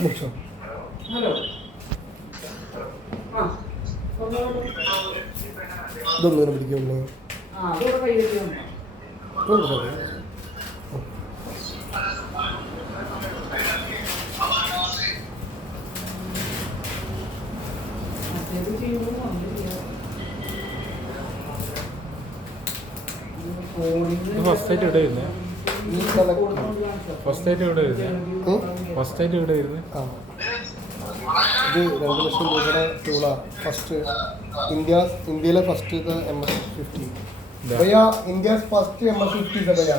Hello ഇതൊന്നും പിടിക്കുള്ളൂ. First ആയിട്ട് ഇവിടെ വരുന്നത് ഫസ്റ്റ് ആയിട്ട് ഇവിടെ വരുന്നത് ഫസ്റ്റ് ആയിട്ട് ഇവിടെ വരുന്നത് ഇത് 2 ലക്ഷം രൂപയുടെ ടൂളാണ്. ഫസ്റ്റ് ഇന്ത്യയിലെ ഫസ്റ്റ് ഇത് MS-50. भैया इंडिया फर्स्ट MS-50 है भैया.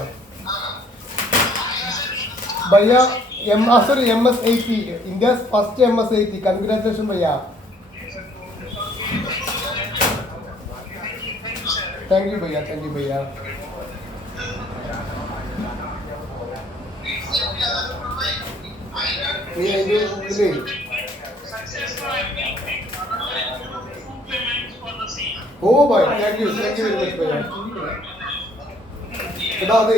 भैया sorry MS-80 India first MS-80. Congratulation भैया. थैंक यू भैया, थैंक यू भैया. ये ओ भाई थैंक यू वेरी मच भैया. बता दे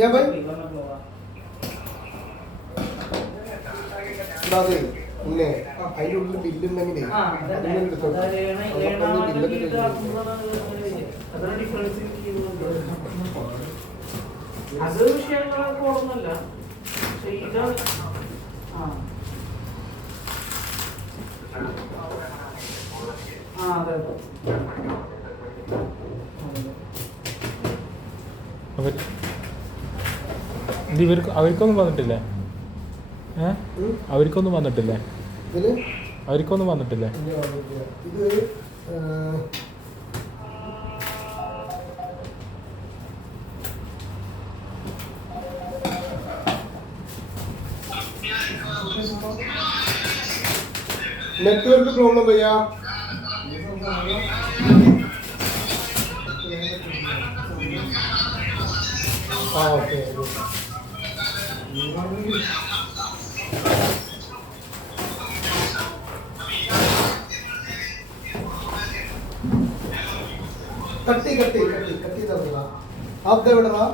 ये भाई बता दे उन्ने അതിന്റെ ഉള്ളിൽ ബില്ല് ഉണ്ടെങ്കിലേ അത് വിഷയങ്ങളൊക്കെ ഓടുന്നല്ല. അവർക്കൊന്നും വന്നിട്ടില്ലേ? അവർക്കൊന്നും വന്നിട്ടില്ലേ? അവർക്കൊന്നും വന്നിട്ടില്ലേ? ഇത് नेटवर्क प्रॉब्लम भैया. हाँ ओके. कट्टी कट्टी कट्टी कट्टी दबा. आप दे बेटा.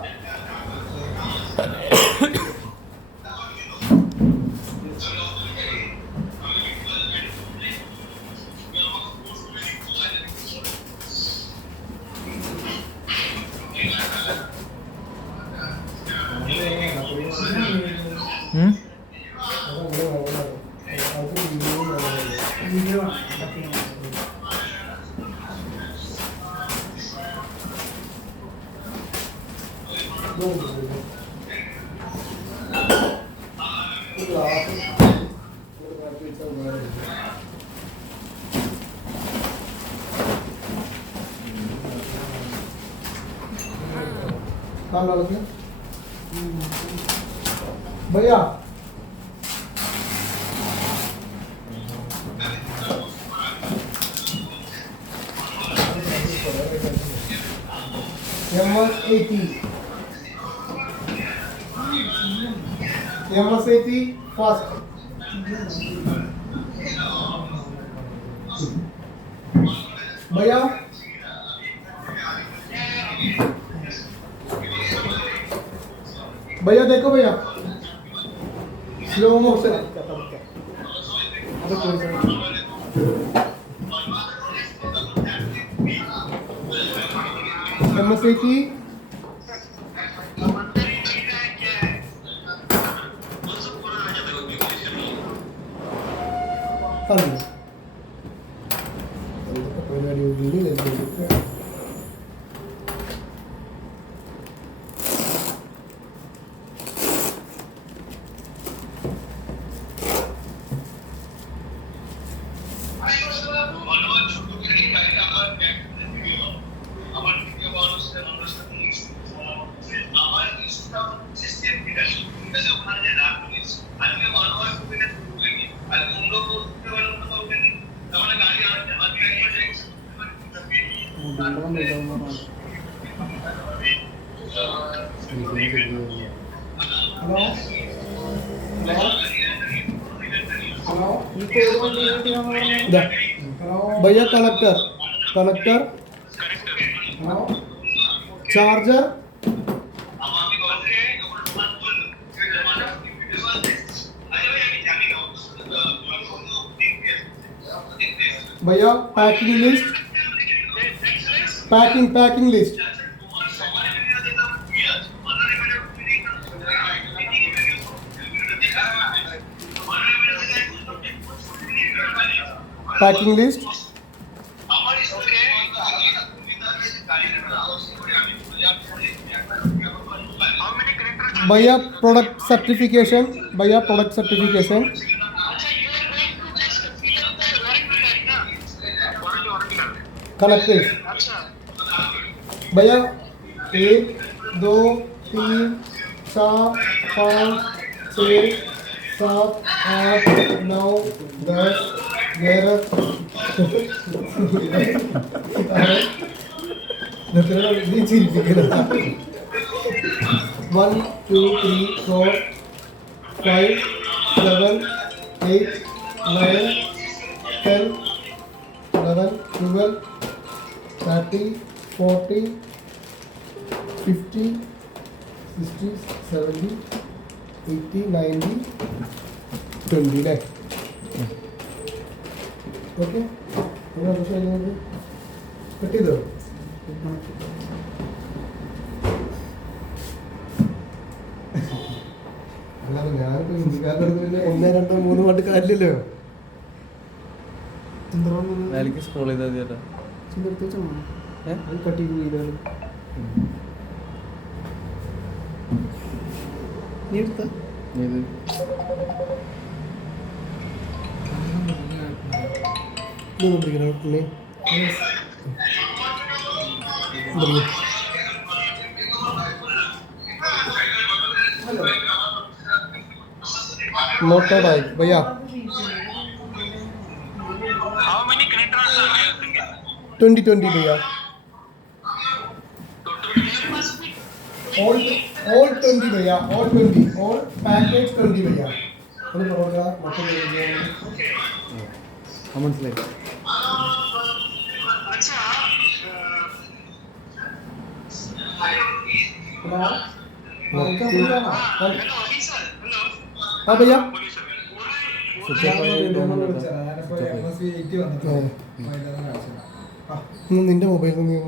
भैया MS-80 फर्स्ट. भैया भैया देखो भैया स्लो मोशन MS-80 भैया कनेक्टर चार्जर भैया packing list packing list packing list भैया प्रोडक्ट सर्टिफिकेशन कनेक्टेड भैया 1 2 3 4 5 6 7 8 9 10 11 1 2 3 4 5 7 8 9 10 11 12 30 40 50 60 70 80 90 20 അല്ലേ ഓക്കെ കിട്ടിയതോ അല്ലാതെ ഞാനിപ്പോ ഹിന്ദിക്കാരുടെ 1 2 3 പാട്ട് കാര്യമില്ലല്ലോ സ്ക്രോൾ ചെയ്താൽ ചേട്ടാ കട്ടി വീടാണ് നീ എടുത്ത ഇത് मोटा बाइक भैया 20 भैया all 20 भैया all package 20 भैया ഒന്ന് പറഞ്ഞാ മൊത്തം മനസ്സിലായി हाँ भैया നിന്റെ മൊബൈലിൽ നിന്ന്